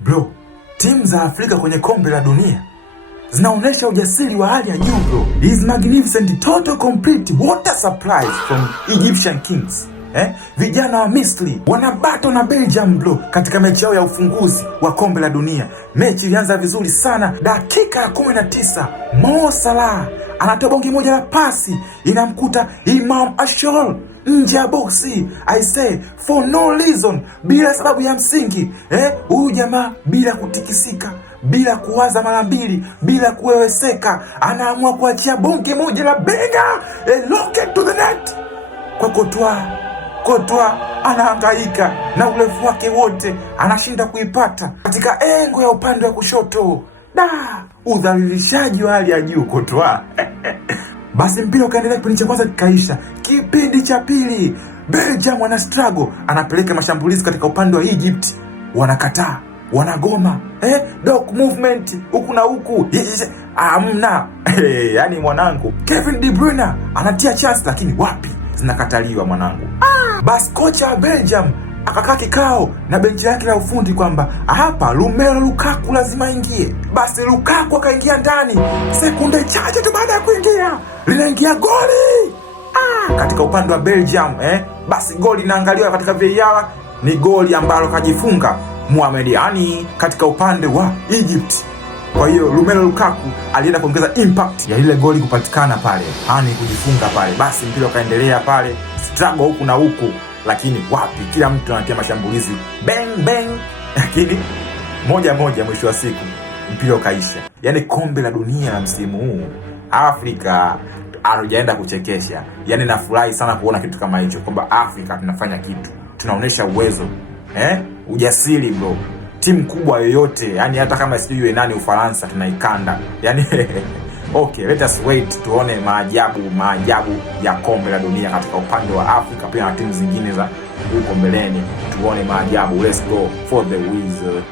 Bro, timu za Afrika kwenye kombe la dunia zinaonyesha ujasiri wa hali ya juu bro. This magnificent total complete water surprise from Egyptian Kings. Vijana wa Misri wanabato na Belgium bro katika mechi yao ya ufunguzi wa kombe la dunia. Mechi ilianza vizuri sana. Dakika ya 19 Mo Salah anatoa bongi moja la pasi inamkuta Imam Ashol nje ya boxi. I say for no reason, bila sababu ya msingi. Huyu jamaa bila kutikisika, bila kuwaza mara mbili, bila kuweweseka, anaamua kuachia bonge moja la bega, a rocket to the net. Kwa Courtois anahangaika na urefu wake wote, anashinda kuipata katika engo ya upande wa kushoto. Udhalilishaji wa hali ya juu Courtois. Basi mpira ukaendelea, kipindi cha kwanza kikaisha. Kipindi cha pili Belgium wana struggle, anapeleka mashambulizi katika upande wa Egypt, wanakataa, wanagoma. Dog movement huku na huku, amna. Yani mwanangu Kevin De Bruyne anatia chance, lakini wapi, zinakataliwa mwanangu. Basi kocha wa Belgium akakaa kikao na benchi yake la ufundi kwamba hapa Romelu Lukaku lazima ingie. Basi Lukaku akaingia ndani, sekunde chache tu baada ya kuingia linaingia goli katika upande wa Belgium. Basi goli linaangaliwa katika VAR, ni goli ambalo kajifunga Mohamed Yani katika upande wa Egypt. Kwa hiyo Romelu Lukaku alienda kuongeza impact ya ile goli kupatikana pale, Yani kujifunga pale. Basi mpira ukaendelea pale, struggle huku na huku, lakini wapi, kila mtu anatia mashambulizi bang bang, lakini moja mwisho wa siku mpira ukaisha. Yani kombe la dunia la msimu huu Afrika harujaenda kuchekesha. Yani nafurahi sana kuona kitu kama hicho, kwamba Afrika tunafanya kitu, tunaonesha uwezo, ujasiri bro. Timu kubwa yoyote, yani hata kama sijui nani Ufaransa, tunaikanda. Yani okay, let us wait tuone maajabu ya kombe la dunia katika upande wa Afrika, pia na timu zingine za huko mbeleni, tuone maajabu. Let's go for the wizard.